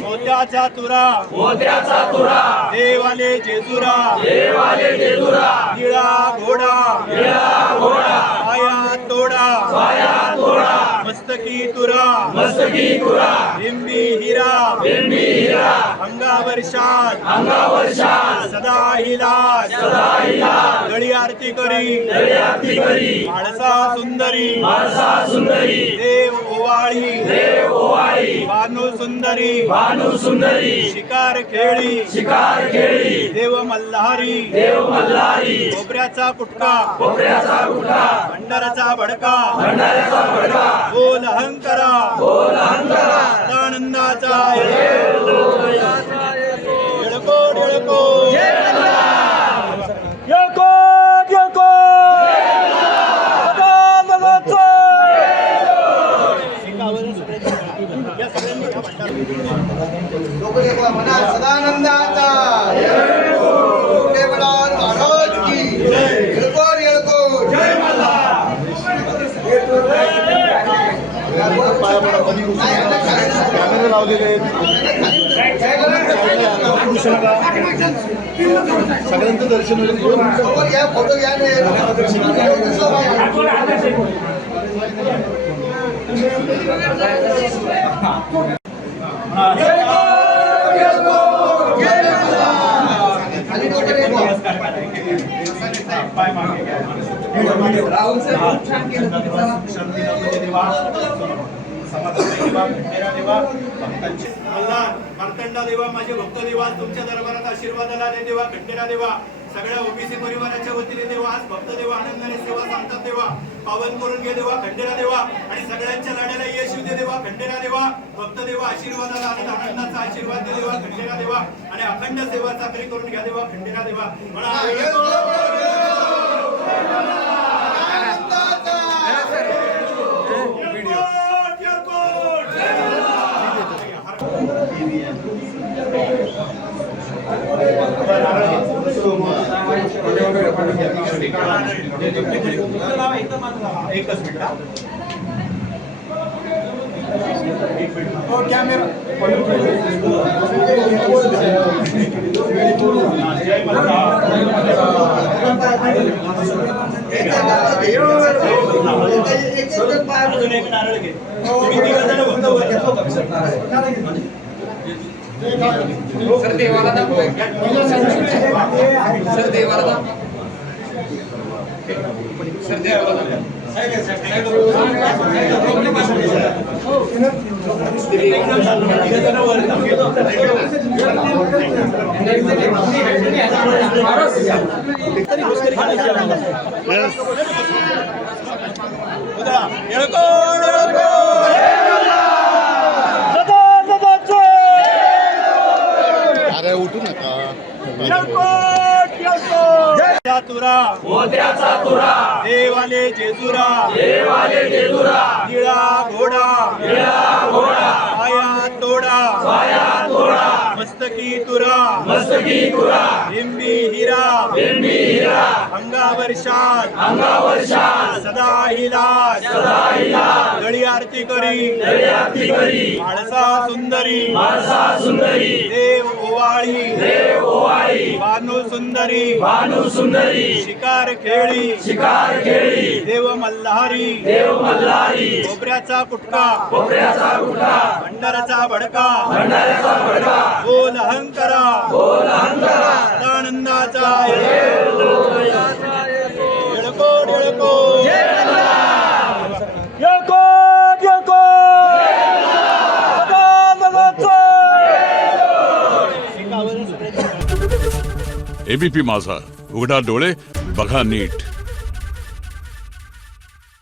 मोत्याचा तुरा देवाले जेजुरा निळा घोडा पाया तोडा मस्तकी तुरा बिंबी हिरा अंगावर शाल सदा हिलाज गळी आरती करी माळसा सुंदरी देव ओवाळी भानू सुंदरी शिकार खेळी देव मल्हारी खोबऱ्याचा कुटका भंडाराचा भडका बोल अहंकारा सदानंदाचा येळको सदानंदाचा देवळार महाराज की येळको जय मल्हार कॅमेरे लावलेले सगळ्यांचं दर्शन होईल फोटो घ्या मार्तंडा देवा माझे भक्त देवा तुमच्या दरबारात आशीर्वादाला दे देवा खंडेरा देवा सगळ्या ओबीसी परिवाराच्या वतीने देवा आज भक्त देवा आनंदाने सेवा सांगतात देवा पावन करून घे देवा खंडेरा देवा आणि सगळ्यांच्या लाड्याला यश येऊ दे देवा खंडेरा देवा भक्त देवा आशीर्वादाला आणि आनंदाचा आशीर्वाद दे देवा खंडेरा देवा आणि अखंड सेवा चाकरी करून घ्या देवा खंडेरा देवा एकच मिनिट कॅमेरा सर देवाला दाखव सर देवाला अरे उठू नका मोत्याचा तुरा देवाले जेजुरा निळा घोडा पाया तोडा मस्तकी तुरा बिंबी हिरा अंगावर शाल सदा हिलाज गळी आरती करी माळसा सुंदरी देव ओवाळी भानू सुंदरी शिकार खेळी देव मल्हारी खोबऱ्याचा कुटका भंडाराचा भडका बोल अहंकारा सदानंदाचा येळको एबीपी माझा, उघडा डोळे बघा नीट.